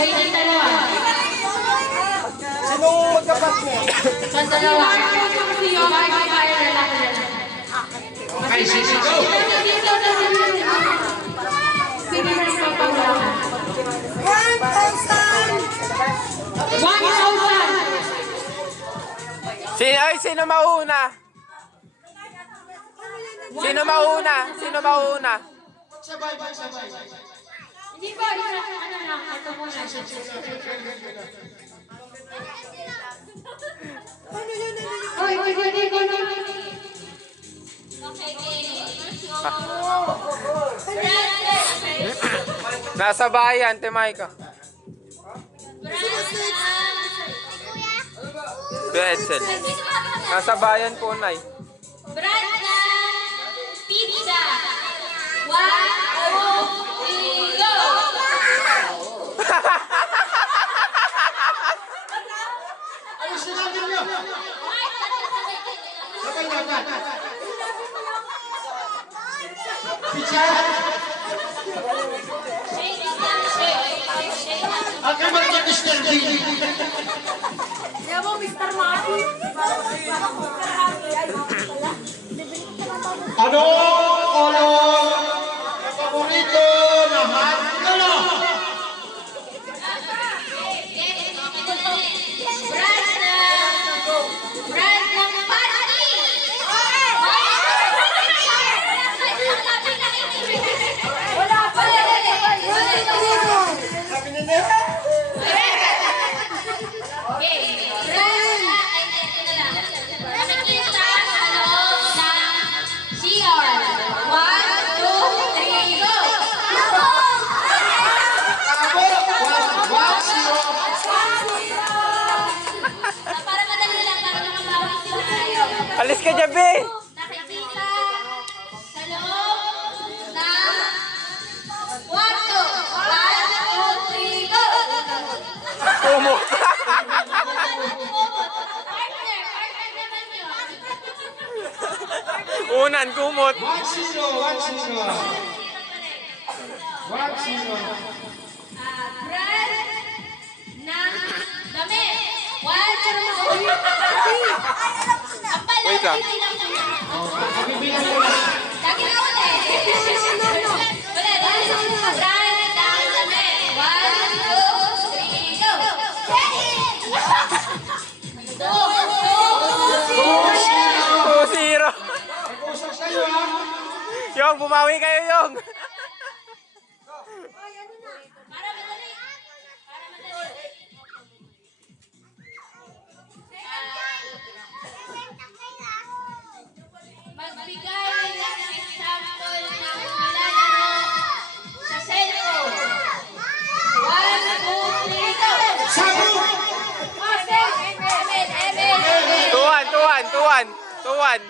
Sa inyong dalawa. Sinong magkapatid? Sa dalawa. Okay, sige, go! Sige, mas papagawa. 1,000! 1,000! Sino mauna? Sino mauna? Sino mauna? Sabay. Hindi ba? Ano lang? Ito muna. Oy, Nasa bayan, Temaika. Edsel. Nasa bayan po, Nay. Brandon Pizza. 1, 2, 3, go! Ano sinabi niyo? Sabay na. Pizza! Ang kamar niya, Mr. D. Kaya mo, Mr. Martin. Ano kolong paborito na hangalo? Brandon Party! Wala pa! Sabi nila? Alis ka dyan, Be! Nakikita sa loob ng kwarto. 1, 2, 3, go! Pumunta! Partner naman yun. Unan, kumot. 1-0. 1-0. Brand ng damit. 1, 2, 3. Wait lang. Pabibilang ko na. Lagi na ulit. Ulit. Brand ng damit. 1, 2, 3, go! 2-0. Nag-usap kayo, ha? Yung, bumawi kayo, Yung. Para madali. Magbigay ng example ng nilalaro sa cellphone. 1, 2, 3, go! Sabu! Emel. 2-1, 2-1, 2-1. 2-1.